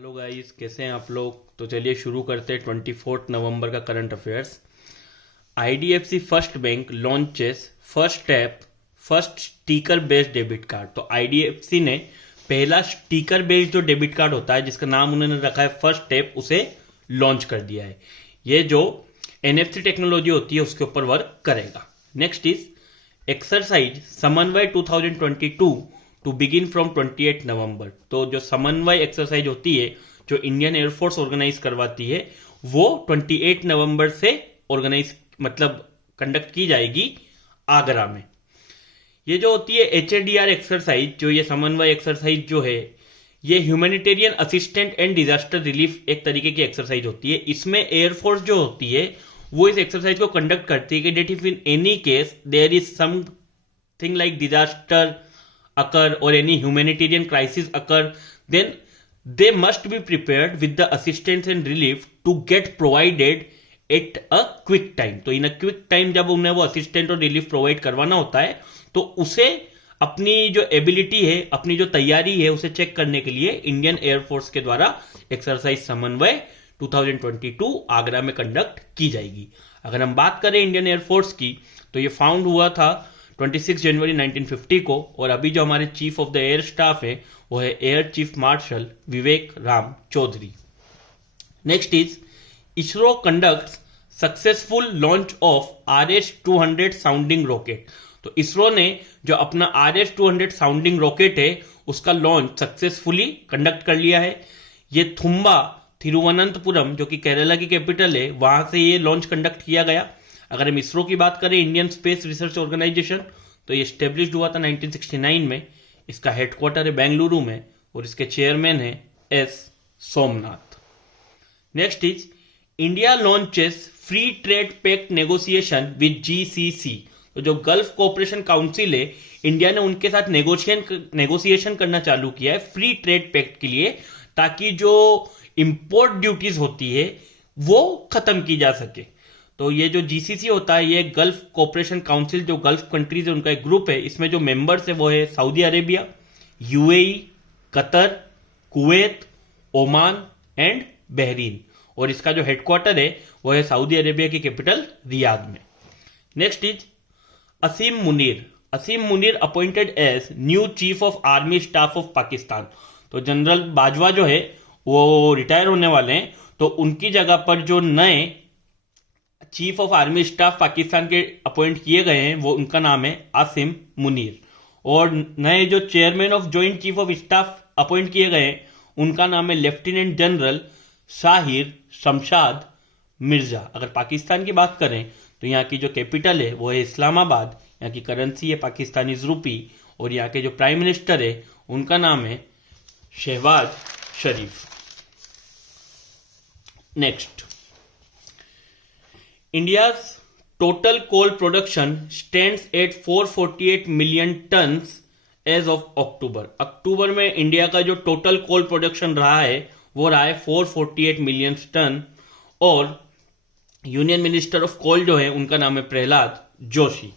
Hello guys, कैसे हैं आप लोग। तो चलिए शुरू करते हैं 24 नवंबर का current affairs. IDFC first bank launches first app first sticker based debit card. तो आईडीएफसी ने पहला स्टिकर बेस्ड जो डेबिट कार्ड होता है, जिसका नाम उन्होंने रखा है फर्स्ट ऐप, उसे लॉन्च कर दिया है। ये जो एनएफसी टेक्नोलॉजी होती है उसके ऊपर वर्क करेगा। नेक्स्ट इज एक्सरसाइज समन्वय 2022 टू बिगिन फ्रॉम 28 नवंबर। तो जो समन्वय एक्सरसाइज होती है जो इंडियन एयरफोर्स ऑर्गेनाइज करवाती है, वो 28 नवंबर से ऑर्गेनाइज कंडक्ट की जाएगी आगरा में। ये जो होती है एचएडीआर एक्सरसाइज, जो ये समन्वय एक्सरसाइज जो है, ये humanitarian assistant and disaster relief एक तरीके की एक्सरसाइज होती है। इसमें एयरफोर्स जो होती है वो इस एक्सरसाइज को कंडक्ट करती है कि that if in any case there is something like disaster occur or any humanitarian crisis occur, then they must be prepared with the assistance and relief to get provided at a quick time। तो इन a quick time जब उन्हें वो assistant और relief provide करवाना होता है, तो उसे अपनी जो एबिलिटी है, अपनी जो तैयारी है, उसे चेक करने के लिए इंडियन एयरफोर्स के द्वारा एक्सरसाइज समन्वय 2022 आगरा में कंडक्ट की जाएगी। अगर हम बात करें इंडियन एयरफोर्स की, तो ये फाउंड हुआ था 26 जनवरी 1950 को, और अभी जो हमारे chief of the air staff है वो है air chief marshal Vivek Ram Chaudhary. Next is ISRO conducts successful launch of RS-200 sounding rocket. तो इसरो ने जो अपना RS-200 साउंडिंग रॉकेट है उसका लॉन्च सक्सेसफुली कंडक्ट कर लिया है। ये थुम्बा थिरुवनंतपुरम, जो कि केरला की कैपिटल है, वहां से ये लॉन्च कंडक्ट किया गया। अगर हम इसरो की बात करें, इंडियन स्पेस रिसर्च ऑर्गेनाइजेशन, तो ये स्टेब्लिश्ड हुआ था 1969 में। इसका हेडक्वार्टर है बेंगलुरु में और इसके चेयरमैन है S Somanath. Next is India launches free trade pact negotiation with GCC। तो जो गल्फ कोऑपरेशन काउंसिल है, इंडिया ने उनके साथ नेगोशिएशन करना चालू किया है फ्री ट्रेड पैक्ट के लिए, ताकि जो इंपोर्ट ड्यूटीज होती है वो खत्म की जा सके। तो ये जो GCC होता है, ये गल्फ कोऑपरेशन काउंसिल, जो गल्फ कंट्रीज है उनका एक ग्रुप है। इसमें जो मेंबर्स है वो है Saudi Arabia, UAE, Qatar, Kuwait, Oman and Bahrain, और इसका जो हेडक्वार्टर है वो है सऊदी अरेबिया की कैपिटल रियाद में। Next is Asim Munir. Asim Munir appointed as new chief of army staff of Pakistan. तो जनरल बाजवा जो है वो रिटायर होने वाले हैं, तो उनकी जगह पर जो नए chief of army staff Pakistan के अपॉइंट किए गए हैं वो उनका नाम है आसिम मुनीर, और नए जो chairman of joint chief of staff appoint किए गए हैं उनका नाम है लेफ्टिनेंट जनरल शाहिर शमशाद मिर्जा। अगर पाकिस्तान की बात करें तो यहाँ की जो कैपिटल है वो है इस्लामाबाद, यहाँ की करेंसी है पाकिस्तानी रूपी, और यहाँ के जो प्राइम मिनिस्टर है उनका नाम है Shahbaz Sharif. Next, India's total coal production stands at 448 million tons as of October। अक्टूबर में इंडिया का जो टोटल कोल प्रोडक्शन रहा है वो रहा है 448 मिलियन टन, और यूनियन मिनिस्टर ऑफ कोल जो है उनका नाम है Prahlad Joshi.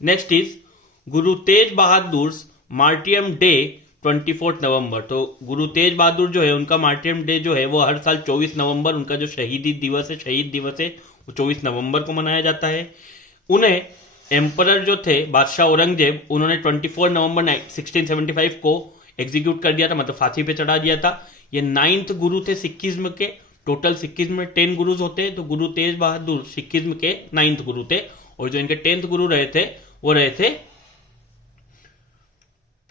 Next is Guru Tegh Bahadur मार्टियम day 24 नवंबर। तो गुरु तेज बहादुर जो है उनका मार्टियम डे जो है वो हर साल 24 नवंबर, उनका जो शहीद दिवस है वो 24 नवंबर को मनाया जाता है। उन्हें एम्परर जो थे बादशाह औरंगजेब, उन्होंने 24 नवंबर 1675 को एग्जीक्यूट कर दिया था, मतलब फांसी पे चढ़ा दिया था। ये 9th गुरु थे सिखिज्म के। टोटल सिखिज्म में 10 गुरुज होते हैं, तो गुरु तेज बहादुर सिखिज्म के 9th गुरु थे, और जो इनके 10th गुरु रहे थे वो रहे थे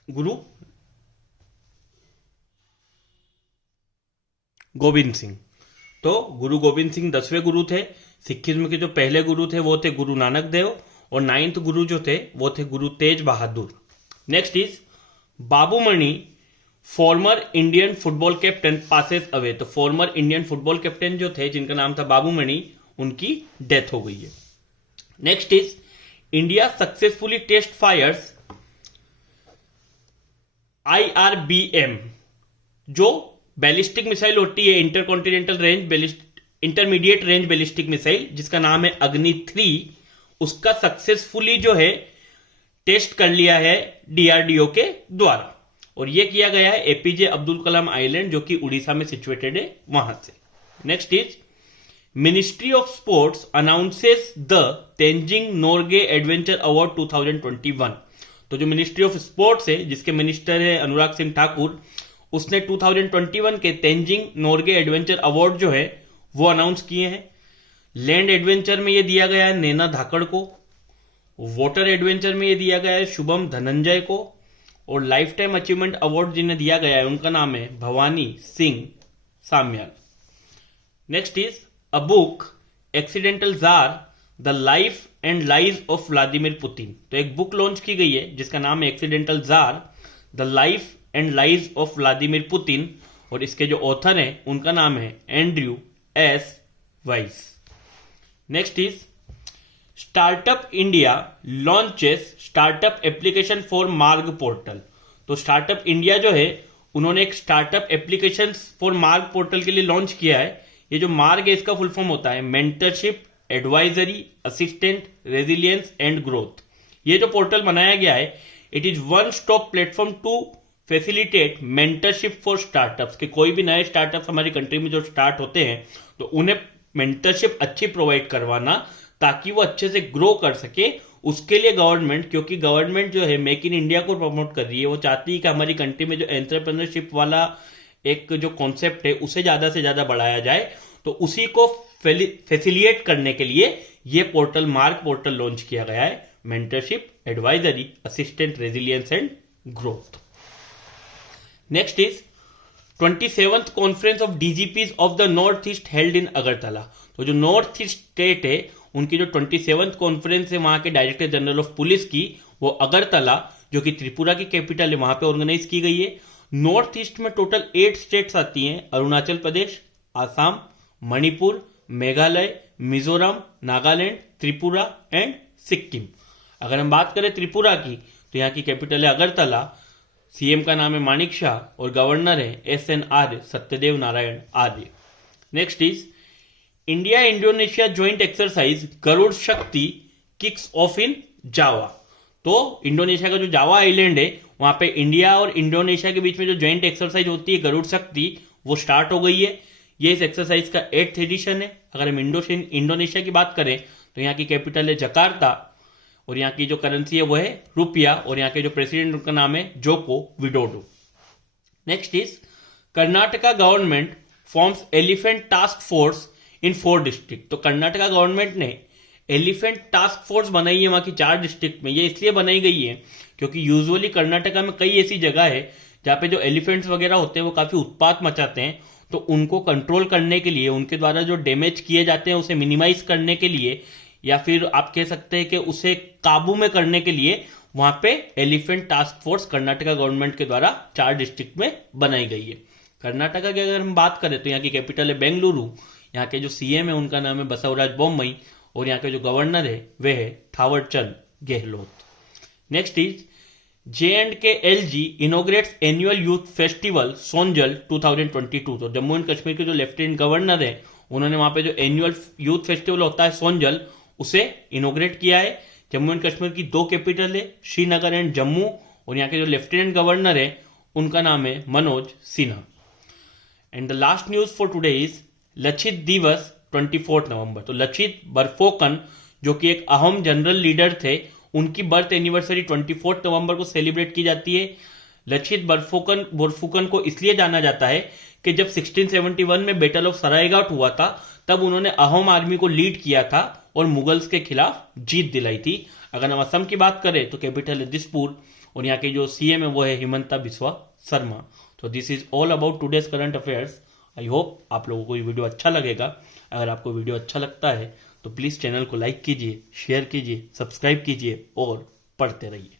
गुरु गोविंद सिंह। तो गुरु गोविंद सिंह 10वें गुरु थे। सिखिज्म के जो पहले गुरु थे वो थे गुरु नानक देव, और 9th गुरु जो थे वो थे Guru Tegh Bahadur. Next is Babu Mani former Indian football captain passes away. तो फॉर्मर इंडियन फुटबॉल कैप्टन जो थे जिनका नाम था बाबू मणि, उनकी डेथ हो गई है। Next is India successfully test fires IRBM, जो बैलिस्टिक मिसाइल होती है intercontinental range intermediate range ballistic missile, जिसका नाम है अग्नि 3, उसका सक्सेसफुली जो है टेस्ट कर लिया है DRDO के द्वारा। और ये किया गया है एपीजे अब्दुल कलाम आइलैंड जो कि उड़ीसा में सिचुएटेड है वहां से। Next is ministry of sports announces the Tenzing Norgay adventure award 2021। तो जो मिनिस्ट्री ऑफ स्पोर्ट्स है जिसके मिनिस्टर है अनुराग सिंह ठाकुर, उसने 2021 के तेंजिंग नोर्गे एडवेंचर अवार्ड जो है वो अनाउंस किए हैं। लैंड एडवेंचर में ये दिया गया है नैना धाकड़ को, वाटर एडवेंचर में ये दिया गया है शुभम धनंजय को, और लाइफ टाइम अचीवमेंट अवार्ड जिन्हें दिया गया है उनका नाम है Bhawani Singh Samyal. Next is a book accidental czar the life and lies of Vladimir Putin. तो एक बुक लॉन्च की गई है जिसका नाम है accidental czar the life and lies of Vladimir Putin, और इसके जो ऑथर हैं उनका नाम है Andrew S vice. Next is startup India launches startup application for मार्ग पोर्टल। तो स्टार्टअप इंडिया जो है उन्होंने एक स्टार्टअप एप्लीकेशन फॉर मार्ग पोर्टल के लिए लॉन्च किया है। ये जो मार्ग है इसका फुल फॉर्म होता है mentorship advisory assistant resilience and growth. ये जो पोर्टल बनाया गया है it is one stop platform to facilitate mentorship for startups, कि कोई भी नए स्टार्टअप्स हमारी कंट्री में जो स्टार्ट होते हैं तो उन्हें मेंटरशिप अच्छी प्रोवाइड करवाना ताकि वो अच्छे से ग्रो कर सके। उसके लिए गवर्नमेंट, क्योंकि गवर्नमेंट जो है मेक इन इंडिया को प्रमोट कर रही है, वो चाहती है कि हमारी कंट्री में जो एंटरप्रेन्योरशिप वाला एक जो कॉन्सेप्ट है उसे ज्यादा से ज्यादा बढ़ाया जाए, तो उसी को फैसिलिटेट करने के लिए ये पोर्टल मार्ग पोर्टल लॉन्च किया गया है, mentorship advisory assistant resilience and growth. Next is 27th conference of DGPs of the north east held in Agartala. तो जो नॉर्थ ईस्ट स्टेट है उनकी जो 27th कॉन्फ्रेंस है वहां के डायरेक्टर जनरल ऑफ पुलिस की, वो अगरतला जो कि त्रिपुरा की कैपिटल है वहां पे ऑर्गेनाइज की गई है। नॉर्थ ईस्ट में टोटल 8 स्टेट्स आती हैं, अरुणाचल प्रदेश, आसाम, मणिपुर, मेघालय, मिजोरम, नागालैंड, त्रिपुरा एंड सिक्किम। अगर हम बात करें त्रिपुरा की तो यहाँ की कैपिटल है अगरतला, सीएम का नाम है मानिक शाह और गवर्नर है SN Arya Satyadev Narayan Arya. Next is India Indonesia joint exercise Garuda Shakti kicks of इन जावा। तो इंडोनेशिया का जो जावा आइलैंड है वहां पे इंडिया और इंडोनेशिया के बीच में जो ज्वाइंट एक्सरसाइज होती है गरुड़ शक्ति वो स्टार्ट हो गई है। ये इस एक्सरसाइज का 8th एडिशन है। अगर हम इंडोनेशिया की बात करें तो यहाँ की कैपिटल है जकार्ता और यहाँ की जो करेंसी है वो है रुपया, और यहाँ के जो प्रेसिडेंट उनका नाम है Joko Widodo. Next is Karnataka government forms elephant task force in 4 district. तो कर्नाटका गवर्नमेंट ने एलिफेंट टास्क फोर्स बनाई है वहां की 4 डिस्ट्रिक्ट में। ये इसलिए बनाई गई है क्योंकि यूजुअली कर्नाटका में कई ऐसी जगह है जहां पे जो एलिफेंट्स वगैरह होते हैं वो काफी उत्पात मचाते हैं, तो उनको कंट्रोल करने के लिए, उनके द्वारा जो डैमेज किए जाते हैं उसे मिनिमाइज करने के लिए, या फिर आप कह सकते हैं कि उसे काबू में करने के लिए वहां पे elephant task force Karnataka government के द्वारा 4 डिस्ट्रिक्ट में बनाई गई है। कर्नाटका की अगर हम बात करें तो यहाँ की कैपिटल है बेंगलुरु, यहाँ के जो सीएम है उनका नाम है बसवराज बोम्मई और यहाँ के जो गवर्नर है वे है Thaawarchand Gehlot. Next is J&K-LG inaugurates annual youth festival Sonzal 2022। तो जम्मू एंड कश्मीर के जो लेफ्टिनेंट गवर्नर है उन्होंने वहां पे जो एनुअल यूथ फेस्टिवल होता है सोनजल उसे इनोग्रेट किया है। जम्मू एंड कश्मीर की 2 कैपिटल है श्रीनगर एंड जम्मू, और यहाँ के जो लेफ्टिनेंट गवर्नर है उनका नाम है Manoj Sinha. And the last news for today is Lachit दिवस 24 नवंबर। तो लचित बरफुकन जो कि एक अहम जनरल लीडर थे, उनकी बर्थ एनिवर्सरी 24 नवंबर को सेलिब्रेट की जाती है। लचित बरफुकन को इसलिए जाना जाता है कि जब 1671 में बैटल ऑफ सरायघाट हुआ था तब उन्होंने अहोम आर्मी को लीड किया था और मुगल्स के खिलाफ जीत दिलाई थी। अगर हम असम की बात करें तो कैपिटल है दिसपुर और यहाँ के जो सीएम है वो है हिमंता बिस्वा शर्मा। तो this is all about today's current affairs. I hope आप लोगों को ये वीडियो अच्छा लगेगा। अगर आपको वीडियो अच्छा लगता है तो प्लीज चैनल को लाइक कीजिए, शेयर कीजिए, सब्सक्राइब कीजिए और पढ़ते रहिए।